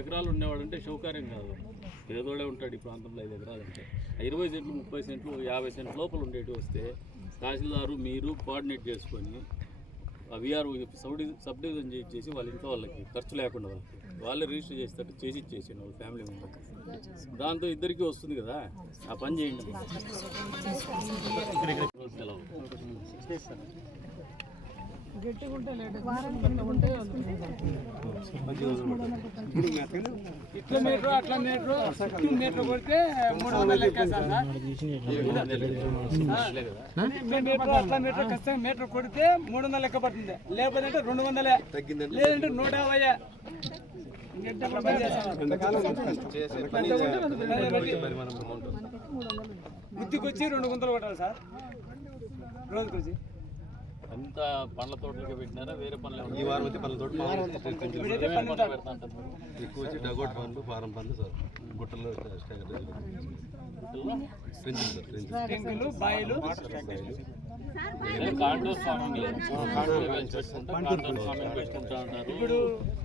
ఎకరాలు ఉండేవాడు అంటే సౌకర్యం కాదు. పేదోడే ఉంటాడు ఈ ప్రాంతంలో ఐదు ఎకరాలు అంటే. ఆ ఇరవై సెంట్లు ముప్పై సెంట్లు యాభై సెంట్లు లోపల ఉండేటివి వస్తే తహసీల్దారు మీరు కోఆర్డినేట్ చేసుకొని ఆ విఆర్ సబ్ సబ్ డివిజన్ చేసి వాళ్ళ ఇంట్లో వాళ్ళకి ఖర్చు లేకుండా వాళ్ళకి వాళ్ళే రిజిస్టర్ చేసేటట్టు చేసి ఇచ్చేసాను వాళ్ళ ఫ్యామిలీ మెంబర్కి. దాంతో ఇద్దరికి వస్తుంది కదా ఆ పని చేయండి. సెలవు ఇట్లా మీటర్ అట్లా మీటర్ మీటర్ కొడితే మూడు వందల లెక్క సార్ మీటర్ అట్లా మీటర్ ఖచ్చితంగా మీటర్ కొడితే మూడు వందల లెక్క పడుతుంది లేకపోతే రెండు వందలే లేదంటే నూట యాభై ఇంకెంత పని చేస్తాం? బుద్ధికి రెండు గుంతలు కొట్టాలి సార్ రోజుకొచ్చి అంత పండ్ల తోటలకి పెట్టినారా? వేరే పనులు ఈ వారం వచ్చి పనుల తోట? ఎక్కువ వచ్చి డగోట్ పనులు ఫారం పనులు సార్. గుట్టల్లో ఇప్పుడు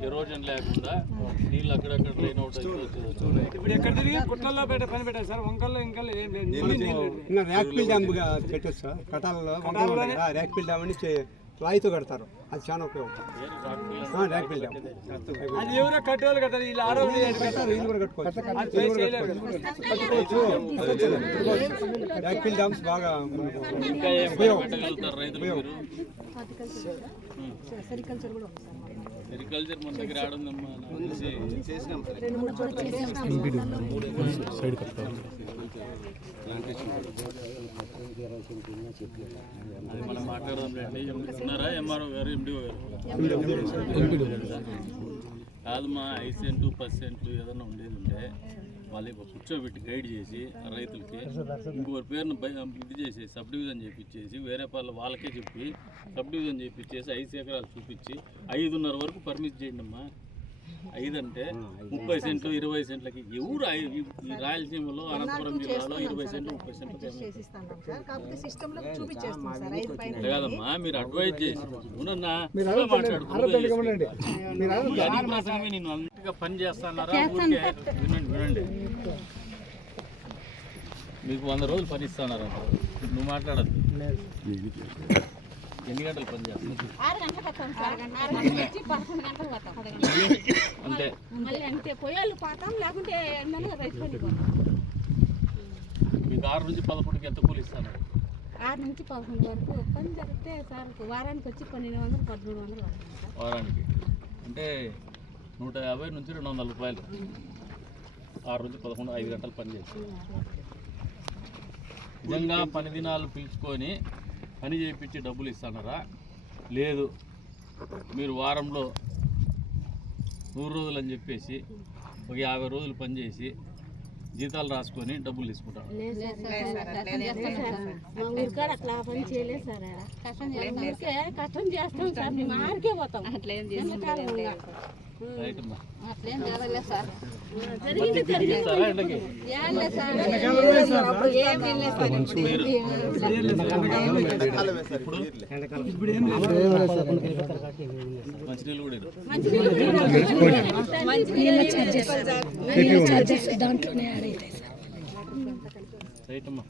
ఎరోజన్ లేకుండా నీళ్ళు అక్కడక్కడ డ్రైన్ అవుట్ ఇప్పుడు ఎక్కడ తిరిగి గుట్టల్లో పెట్టే పని పెట్టారు సార్? వంకల్లో ఇంకా ఏం లేదు. డ్యామ్ పెట్టచ్చు? సార్ కటాలలో డ్యామ్ అని చే- రాయితో కడతారు. అది చాలా ఉపయోగం ఆ, ర్యాక్పిల్ డ్యామ్ అది ఎవరో కట్టేవాళ్ళు కట్టారు వీళ్ళు ఆడవాళ్ళు కట్టారు ఇది కూడా కట్టుకోవచ్చు. కట్టుకోవచ్చు. ర్యాక్పిల్ డ్యామ్స్ బాగా అగ్రికల్చర్ మన దగ్గర ఆడుందమ్మా. నాకు తెలిసి రెండు మూడు చోట్ల చేసినాం అది మనం మాట్లాడదాం రండి ఉన్నారా ఎంఆర్ఓ గారు ఎండిఓ గారు కాదమ్మా ఐదు సెంట్లు పది ఏదైనా ఉండేది ఉంటే వాళ్ళు కూర్చోబెట్టి గైడ్ చేసి రైతులకి ఇంకొకరి పేరును ఇది చేసి సబ్ డివిజన్ చేపించేసి వేరే పనులు వాళ్ళకే చెప్పి సబ్ డివిజన్ చేపించేసి ఐదు ఎకరాలు చూపించి ఐదున్నర వరకు పర్మిట్ చేయండి అమ్మా. ఐదు. అంటే ముప్పై సెంట్లు ఇరవై సెంట్లకి ఎవరు ఈ రాయలసీమలో అనంతపురం జిల్లాలో ఇరవై సెంట్లు ముప్పై సెంట్లు కాదమ్మా మీరు అడ్వైజ్ చేసి అవునన్నా నేను అంతగా పని చేస్తానారా ఊరికే వినండి వినండి. మీకు వంద రోజులు పని ఇస్తానారా నువ్వు మాట్లాడద్దు. ఎన్ని గంటలు పని ఆరు గంటలకు వస్తాం సార్. ఆరు పదకొండు గంటలకు వస్తాం. అంతే. మళ్ళీ అంతే. పొయ్యాలు పోతాం లేకుంటే ఎండలు రైతు పనికి పోతాం. మీకు ఆరు నుంచి పదకొండుకి ఎంత కూలి ఇస్తాను ఆరు నుంచి పదకొండు వరకు పని జరిగితే సార్ వారానికి వచ్చి పన్నెండు వందలు పదమూడు వందలు వారానికి. అంటే నూట యాభై నుంచి రెండు వందల రూపాయలు. ఆరు నుంచి పదకొండు ఐదు గంటలు పని చేస్తాం నిజంగా పని దినాలు పిలుచుకొని పని చేయించి డబ్బులు ఇస్తానరా? లేదు. మీరు వారంలో నూరు రోజులు అని చెప్పేసి ఒక యాభై రోజులు పని చేసి జీతాలు రాసుకొని డబ్బులు తీసుకుంటారు? కష్టం చేస్తాం సార్ మా ఊరికాడ అట్లా పని చేయలేదు సార్ ఆడ. కష్టం ఊరికే కష్టం చేస్తాం సార్ మేము ఆరికే పోతాం. దాంట్లోనే యాడ్ అవుతాయి సార్. రైట్ అమ్మా.